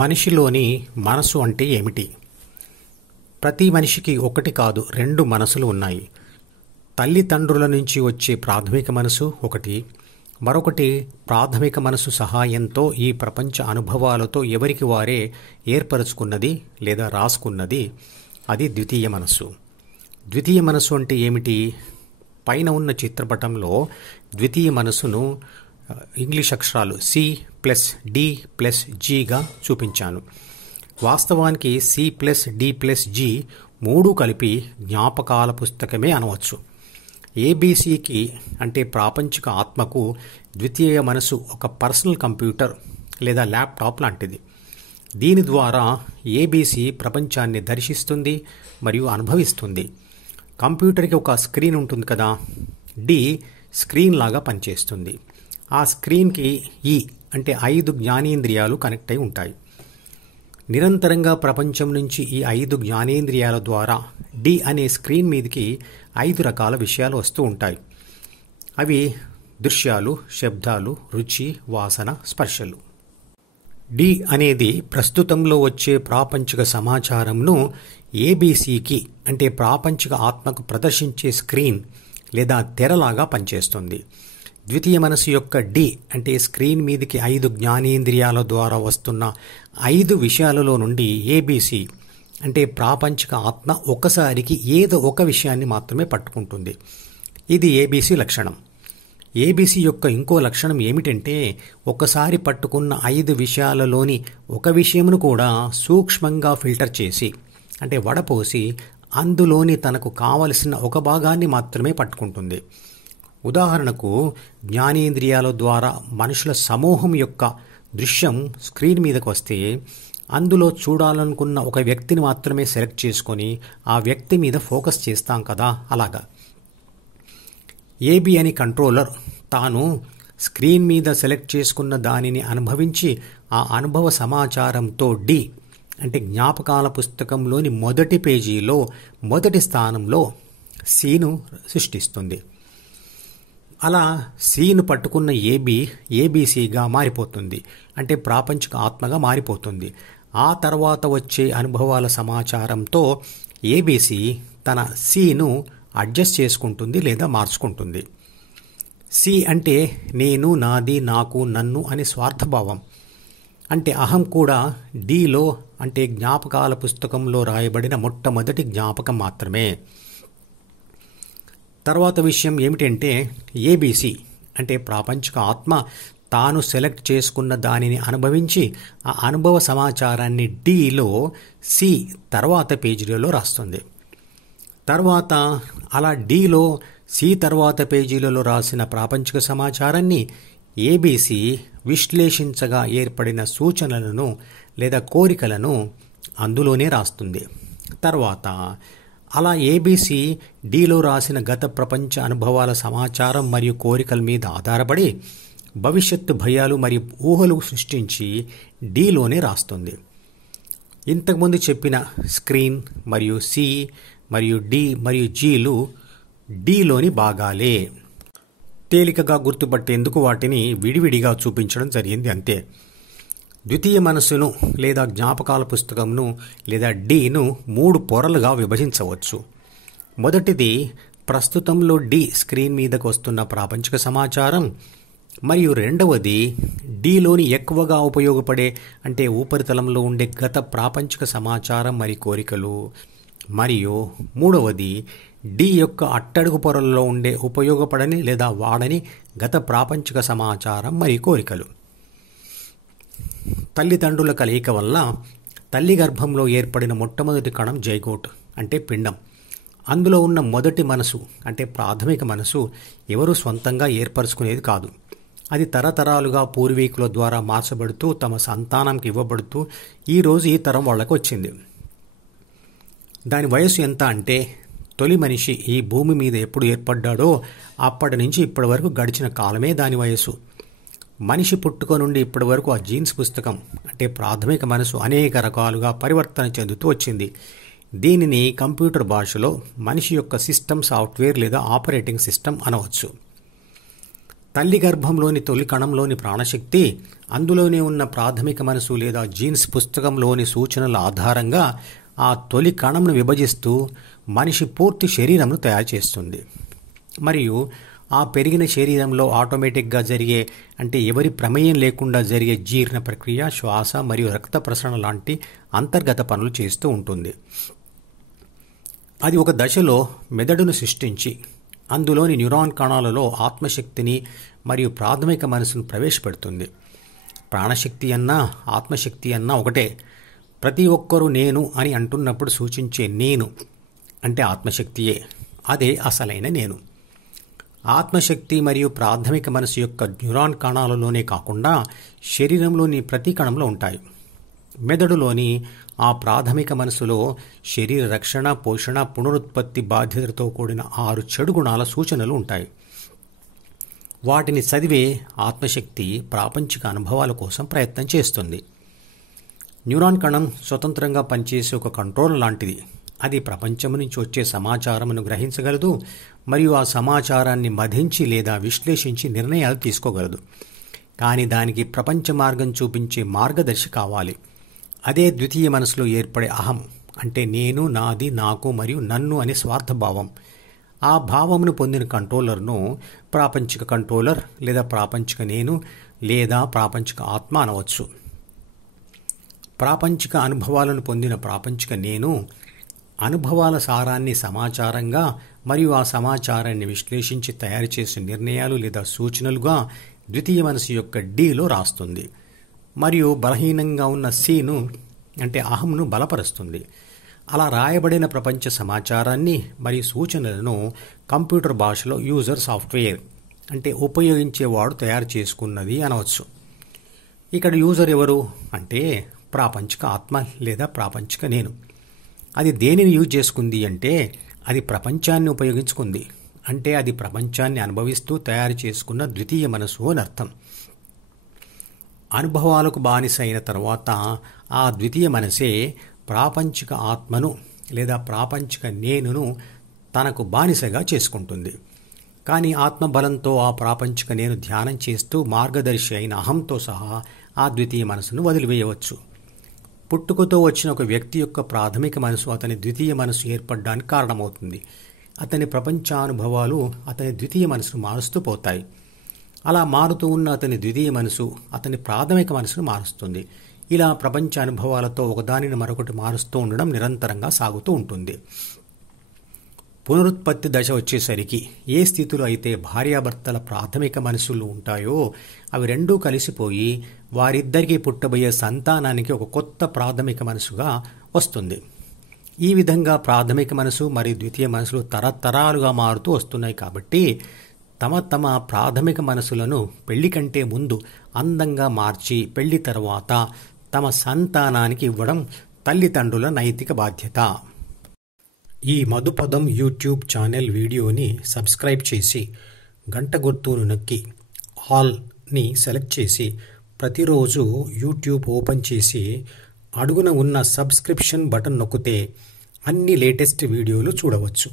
మనిషిలోని మనసు అంటే ఏమిటి? ప్రతి మనిషికి ఒకటి కాదు, రెండు మనసులు ఉన్నాయి. తల్లిదండ్రుల నుంచి వచ్చే ప్రాథమిక మనసు ఒకటి, మరొకటి ప్రాథమిక మనసు సహాయంతో ఈ ప్రపంచ అనుభవాలతో ఎవరికి వారే ఏర్పరచుకున్నది లేదా రాసుకున్నది, అది ద్వితీయ మనసు. ద్వితీయ మనసు అంటే ఏమిటి? పైన ఉన్న చిత్రపటంలో ద్వితీయ మనసును ఇంగ్లీష్ అక్షరాలు C+D+Gగా చూపించాను. వాస్తవానికి C+D+G మూడు కలిపి జ్ఞాపకాల పుస్తకమే అనవచ్చు. ABCకి అంటే ప్రాపంచిక ఆత్మకు ద్వితీయ మనసు ఒక పర్సనల్ కంప్యూటర్ లేదా ల్యాప్టాప్ లాంటిది. దీని ద్వారా ABC ప్రపంచాన్ని దర్శిస్తుంది మరియు అనుభవిస్తుంది. కంప్యూటర్కి ఒక స్క్రీన్ ఉంటుంది కదా, D స్క్రీన్ లాగా పనిచేస్తుంది. ఆ స్క్రీన్కి E అంటే 5 జ్ఞానేంద్రియాలు కనెక్ట్ అయి ఉంటాయి. నిరంతరంగా ప్రపంచం నుంచి ఈ 5 జ్ఞానేంద్రియాల ద్వారా D అనే స్క్రీన్ మీదకి 5 రకాల విషయాలు వస్తూ ఉంటాయి. అవి దృశ్యాలు, శబ్దాలు, రుచి, వాసన, స్పర్శలు. D అనేది ప్రస్తుతంలో వచ్చే ప్రాపంచిక సమాచారంను ABCకి అంటే ప్రాపంచిక ఆత్మకు ప్రదర్శించే స్క్రీన్ లేదా తెరలాగా పనిచేస్తుంది. ద్వితీయ మనసు యొక్క D అంటే స్క్రీన్ మీదకి 5 జ్ఞానేంద్రియాల ద్వారా వస్తున్న 5 విషయాలలో నుండి ABC అంటే ప్రాపంచిక ఆత్మ ఒకసారికి ఏదో ఒక విషయాన్ని మాత్రమే పట్టుకుంటుంది. ఇది ABC లక్షణం. ABC యొక్క ఇంకో లక్షణం ఏమిటంటే, ఒకసారి పట్టుకున్న 5 విషయాలలోని ఒక విషయమును కూడా సూక్ష్మంగా ఫిల్టర్ చేసి అంటే వడపోసి అందులోని తనకు కావలసిన ఒక భాగాన్ని మాత్రమే పట్టుకుంటుంది. ఉదాహరణకు, జ్ఞానేంద్రియాల ద్వారా మనుషుల సమూహం యొక్క దృశ్యం స్క్రీన్ మీదకు వస్తే అందులో చూడాలనుకున్న ఒక వ్యక్తిని మాత్రమే సెలెక్ట్ చేసుకొని ఆ వ్యక్తి మీద ఫోకస్ చేస్తాం కదా, అలాగా. AB అని కంట్రోలర్ తాను స్క్రీన్ మీద సెలెక్ట్ చేసుకున్న దానిని అనుభవించి ఆ అనుభవ సమాచారంతో D అంటే జ్ఞాపకాల పుస్తకంలోని మొదటి పేజీలో మొదటి స్థానంలో Cను సృష్టిస్తుంది. అలా Cను పట్టుకున్న AB ABCగా మారిపోతుంది, అంటే ప్రాపంచిక ఆత్మగా మారిపోతుంది. ఆ తర్వాత వచ్చే అనుభవాల సమాచారంతో ABC తన Cను అడ్జస్ట్ చేసుకుంటుంది లేదా మార్చుకుంటుంది. C అంటే నేను, నాది, నాకు, నన్ను అనే స్వార్థభావం. అంటే అహం కూడా Dలో అంటే జ్ఞాపకాల పుస్తకంలో రాయబడిన మొట్టమొదటి జ్ఞాపకం మాత్రమే. తర్వాత విషయం ఏమిటంటే, ABC అంటే ప్రాపంచిక ఆత్మ తాను సెలెక్ట్ చేసుకున్న దానిని అనుభవించి ఆ అనుభవ సమాచారాన్ని Dలో C తర్వాత పేజీలలో రాస్తుంది. తర్వాత అలా Dలో C తర్వాత పేజీలలో రాసిన ప్రాపంచిక సమాచారాన్ని ABC విశ్లేషించగా ఏర్పడిన సూచనలను లేదా కోరికలను అందులోనే రాస్తుంది. తర్వాత అలా ABC Dలో రాసిన గత ప్రపంచ అనుభవాల సమాచారం మరియు కోరికల మీద ఆధారపడి భవిష్యత్తు భయాలు మరియు ఊహలు సృష్టించి Dలోనే రాస్తుంది. ఇంతకుముందు చెప్పిన స్క్రీన్ మరియు C మరియు D మరియు Gలు Dలోని భాగాలే. తేలికగా గుర్తుపట్టేందుకు వాటిని విడివిడిగా చూపించడం జరిగింది, అంతే. ద్వితీయ మనసును లేదా జ్ఞాపకాల పుస్తకంను లేదా Dను 3 పొరలుగా విభజించవచ్చు. మొదటిది ప్రస్తుతంలో D స్క్రీన్ మీదకు వస్తున్న ప్రాపంచిక సమాచారం, మరియు రెండవది Dలోని ఎక్కువగా ఉపయోగపడే అంటే ఉపరితలంలో ఉండే గత ప్రాపంచిక సమాచారం మరియు కోరికలు, మరియు మూడవది D యొక్క అట్టడుగు పొరల్లో ఉండే ఉపయోగపడని లేదా వాడని గత ప్రాపంచిక సమాచారం మరియు కోరికలు. తల్లిదండ్రుల కలయిక వల్ల తల్లి గర్భంలో ఏర్పడిన మొట్టమొదటి కణం జైగోట్ అంటే పిండం. అందులో ఉన్న మొదటి మనసు అంటే ప్రాథమిక మనసు ఎవరు స్వంతంగా ఏర్పరచుకునేది కాదు. అది తరతరాలుగా పూర్వీకుల ద్వారా మార్చబడుతూ తమ సంతానంకి ఇవ్వబడుతూ ఈరోజు ఈ తరం వాళ్ళకు వచ్చింది. దాని వయసు ఎంత అంటే, తొలి మనిషి ఈ భూమి మీద ఎప్పుడు ఏర్పడ్డాడో అప్పటి నుంచి ఇప్పటి వరకు గడిచిన కాలమే దాని వయసు. మనిషి పుట్టుక నుండి ఇప్పటి వరకు ఆ జీన్స్ పుస్తకం అంటే ప్రాథమిక మనసు అనేక రకాలుగా పరివర్తన చెందుతూ వచ్చింది. దీనిని కంప్యూటర్ భాషలో మనిషి యొక్క సిస్టమ్ సాఫ్ట్వేర్ లేదా ఆపరేటింగ్ సిస్టమ్ అనవచ్చు. తల్లి గర్భంలోని తొలి కణంలోని ప్రాణశక్తి అందులోనే ఉన్న ప్రాథమిక మనసు లేదా జీన్స్ పుస్తకంలోని సూచనల ఆధారంగా ఆ తొలి కణంను విభజిస్తూ మనిషి పూర్తి శరీరంను తయారు చేస్తుంది. మరియు ఆ పెరిగిన శరీరంలో ఆటోమేటిక్గా జరిగే, అంటే ఎవరి ప్రమేయం లేకుండా జరిగే జీర్ణ ప్రక్రియ, శ్వాస మరియు రక్త ప్రసరణ లాంటి అంతర్గత పనులు చేస్తూ ఉంటుంది. అది ఒక దశలో మెదడును సృష్టించి అందులోని న్యూరాన్ కణాలలో ఆత్మశక్తిని మరియు ప్రాథమిక మనసును ప్రవేశపెడుతుంది. ప్రాణశక్తి అన్నా ఆత్మశక్తి అన్నా ఒకటే. ప్రతి ఒక్కరూ నేను అని అంటున్నప్పుడు సూచించే నేను అంటే ఆత్మశక్తియే. అదే అసలైన నేను. ఆత్మశక్తి మరియు ప్రాథమిక మనసు యొక్క న్యూరాన్ కణాలలోనే కాకుండా శరీరంలోని ప్రతి కణంలో ఉంటాయి. మెదడులోని ఆ ప్రాథమిక మనసులో శరీర రక్షణ, పోషణ, పునరుత్పత్తి బాధ్యతలతో కూడిన 6 చెడు గుణాల సూచనలు ఉంటాయి. వాటిని చదివే ఆత్మశక్తి ప్రాపంచిక అనుభవాల కోసం ప్రయత్నం చేస్తుంది. న్యూరాన్ కణం స్వతంత్రంగా పనిచేసే ఒక కంట్రోల్ లాంటిది. అది ప్రపంచం నుంచి వచ్చే సమాచారమును గ్రహించగలదు మరియు ఆ సమాచారాన్ని మధించి లేదా విశ్లేషించి నిర్ణయాలు తీసుకోగలదు. కానీ దానికి ప్రపంచ మార్గం చూపించే మార్గదర్శి కావాలి. అదే ద్వితీయ మనసులో ఏర్పడే అహం, అంటే నేను, నాది, నాకు మరియు నన్ను అనే స్వార్థభావం. ఆ భావమును పొందిన కంట్రోలర్ను ప్రాపంచిక కంట్రోలర్ లేదా ప్రాపంచిక నేను లేదా ప్రాపంచిక ఆత్మ అనవచ్చు. ప్రాపంచిక అనుభవాలను పొందిన ప్రాపంచిక నేను అనుభవాల సారాన్ని సమాచారంగా మరియు ఆ సమాచారాన్ని విశ్లేషించి తయారు చేసే నిర్ణయాలు లేదా సూచనలుగా ద్వితీయ మనసు యొక్క డీలో రాస్తుంది మరియు బలహీనంగా ఉన్న సీను అంటే అహంను బలపరుస్తుంది. అలా రాయబడిన ప్రపంచ సమాచారాన్ని మరియు సూచనలను కంప్యూటర్ భాషలో యూజర్ సాఫ్ట్వేర్ అంటే ఉపయోగించేవాడు తయారు చేసుకున్నది అనవచ్చు. ఇక్కడ యూజర్ ఎవరు అంటే ప్రాపంచిక ఆత్మ లేదా ప్రాపంచిక నేను. అది దేనిని యూజ్ చేసుకుంది అంటే అది ప్రపంచాన్ని ఉపయోగించుకుంది. అంటే అది ప్రపంచాన్ని అనుభవిస్తూ తయారు చేసుకున్న ద్వితీయ మనసు అని అర్థం. అనుభవాలకు బానిస అయిన తర్వాత ఆ ద్వితీయ మనసే ప్రాపంచిక ఆత్మను లేదా ప్రాపంచిక నేనును తనకు బానిసగా చేసుకుంటుంది. కానీ ఆత్మబలంతో ఆ ప్రాపంచిక నేను ధ్యానం చేస్తూ మార్గదర్శి అయిన అహంతో సహా ఆ ద్వితీయ మనసును వదిలివేయవచ్చు. పుట్టుకతో వచ్చిన ఒక వ్యక్తి యొక్క ప్రాథమిక మనసు అతని ద్వితీయ మనసు ఏర్పడడానికి కారణమవుతుంది. అతని ప్రపంచానుభవాలు అతని ద్వితీయ మనసును మారుస్తూ పోతాయి. అలా మారుతూ ఉన్న అతని ద్వితీయ మనసు అతని ప్రాథమిక మనసును మారుస్తుంది. ఇలా ప్రపంచ అనుభవాలతో ఒకదానిని మరొకటి మారుస్తూ ఉండడం నిరంతరంగా సాగుతూ ఉంటుంది. పునరుత్పత్తి దశ వచ్చేసరికి ఏ స్థితిలో అయితే భార్యాభర్తల ప్రాథమిక మనసులు ఉంటాయో అవి రెండూ కలిసిపోయి వారిద్దరికీ పుట్టబోయే సంతానానికి ఒక కొత్త ప్రాథమిక మనసుగా వస్తుంది. ఈ విధంగా ప్రాథమిక మనసు మరియు ద్వితీయ మనసులు తరతరాలుగా మారుతూ వస్తున్నాయి. కాబట్టి తమ ప్రాథమిక మనసులను పెళ్లి కంటే ముందు అందంగా మార్చి పెళ్లి తర్వాత తమ సంతానానికి ఇవ్వడం తల్లిదండ్రుల నైతిక బాధ్యత. ఈ మధుపదం యూట్యూబ్ ఛానల్ వీడియోని సబ్స్క్రైబ్ చేసి గంట గుర్తును నొక్కి ఆల్ని సెలెక్ట్ చేసి ప్రతిరోజు యూట్యూబ్ ఓపెన్ చేసి అడుగున ఉన్న సబ్స్క్రిప్షన్ బటన్ నొక్కితే అన్ని లేటెస్ట్ వీడియోలు చూడవచ్చు.